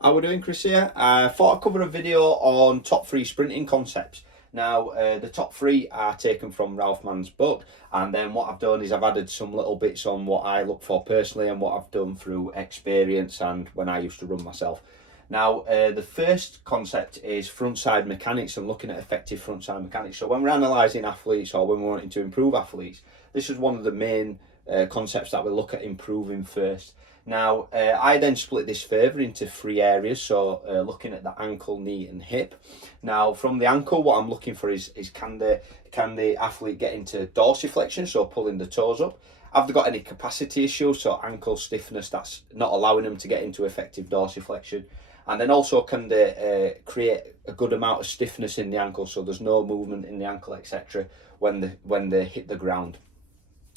How we doing, Chris here? I thought I'd cover a video on top 3 sprinting concepts. Now, the top 3 are taken from Ralph Mann's book, and then what I've done is I've added some little bits on what I look for personally and what I've done through experience and when I used to run myself. Now, the first concept is frontside mechanics and looking at effective frontside mechanics. So when we're analysing athletes or when we're wanting to improve athletes, this is one of the main concepts that we look at improving first. Now, I then split this further into 3 areas, so looking at the ankle, knee and hip. Now, from the ankle, what I'm looking for is can the athlete get into dorsiflexion, so pulling the toes up? Have they got any capacity issues, so ankle stiffness that's not allowing them to get into effective dorsiflexion? And then also can they create a good amount of stiffness in the ankle, so there's no movement in the ankle, etc. when they hit the ground.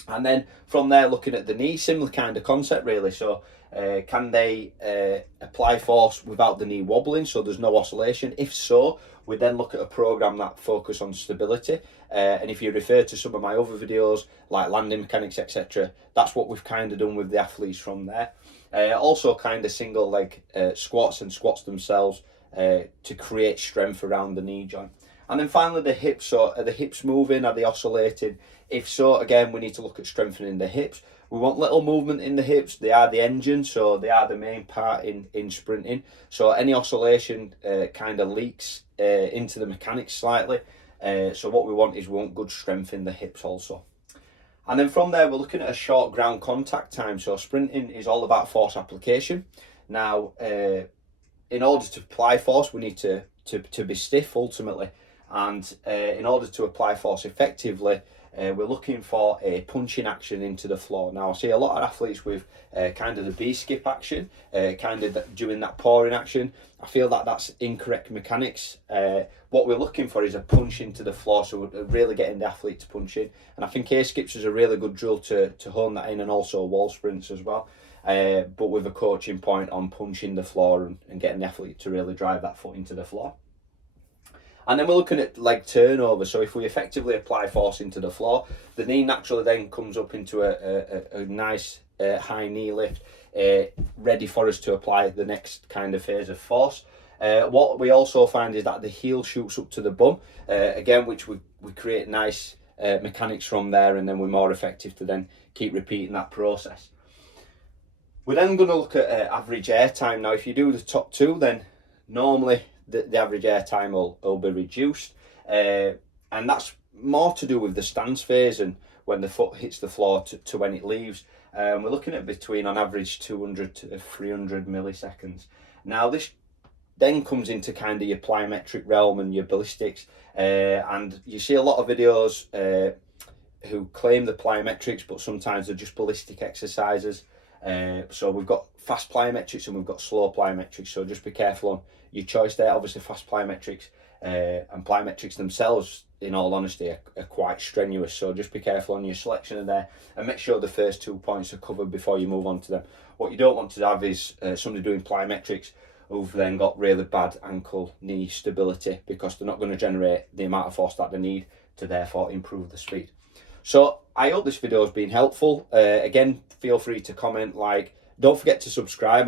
And then from there, looking at the knee, similar kind of concept really. So can they apply force without the knee wobbling, so there's no oscillation? If so, we then look at a program that focus on stability. And if you refer to some of my other videos like landing mechanics, etc., that's what we've kind of done with the athletes from there. Also kind of single leg squats and squats themselves to create strength around the knee joint. And then finally the hips, so are the hips moving, are they oscillating? If so, again, we need to look at strengthening the hips. We want little movement in the hips, they are the engine, so they are the main part in sprinting. So any oscillation kind of leaks into the mechanics slightly. So what we want good strength in the hips also. And then from there, we're looking at a short ground contact time. So sprinting is all about force application. Now, in order to apply force, we need to be stiff ultimately. And in order to apply force effectively, we're looking for a punching action into the floor. Now, I see a lot of athletes with kind of the B-skip action, kind of doing that pouring action. I feel that that's incorrect mechanics. What we're looking for is a punch into the floor, so we're really getting the athlete to punch in. And I think A-skips is a really good drill to hone that in, and also wall sprints as well. But with a coaching point on punching the floor and getting the athlete to really drive that foot into the floor. And then we're looking at leg turnover. So if we effectively apply force into the floor, the knee naturally then comes up into a nice high knee lift, ready for us to apply the next kind of phase of force. What we also find is that the heel shoots up to the bum, again, which we create nice mechanics from there, and then we're more effective to then keep repeating that process. We're then going to look at average air time. Now, if you do the top 2, then normally the average air time will be reduced, and that's more to do with the stance phase and when the foot hits the floor to when it leaves. We're looking at between on average 200 to 300 milliseconds. Now this then comes into kind of your plyometric realm and your ballistics, and you see a lot of videos who claim the plyometrics, but sometimes they're just ballistic exercises. So we've got fast plyometrics and we've got slow plyometrics, so just be careful on your choice there. Obviously fast plyometrics and plyometrics themselves, in all honesty, are quite strenuous, so just be careful on your selection of there and make sure the first 2 points are covered before you move on to them. What you don't want to have is somebody doing plyometrics who've then got really bad ankle knee stability, because they're not going to generate the amount of force that they need to therefore improve the speed. So I hope this video has been helpful. Again, feel free to comment, like, don't forget to subscribe.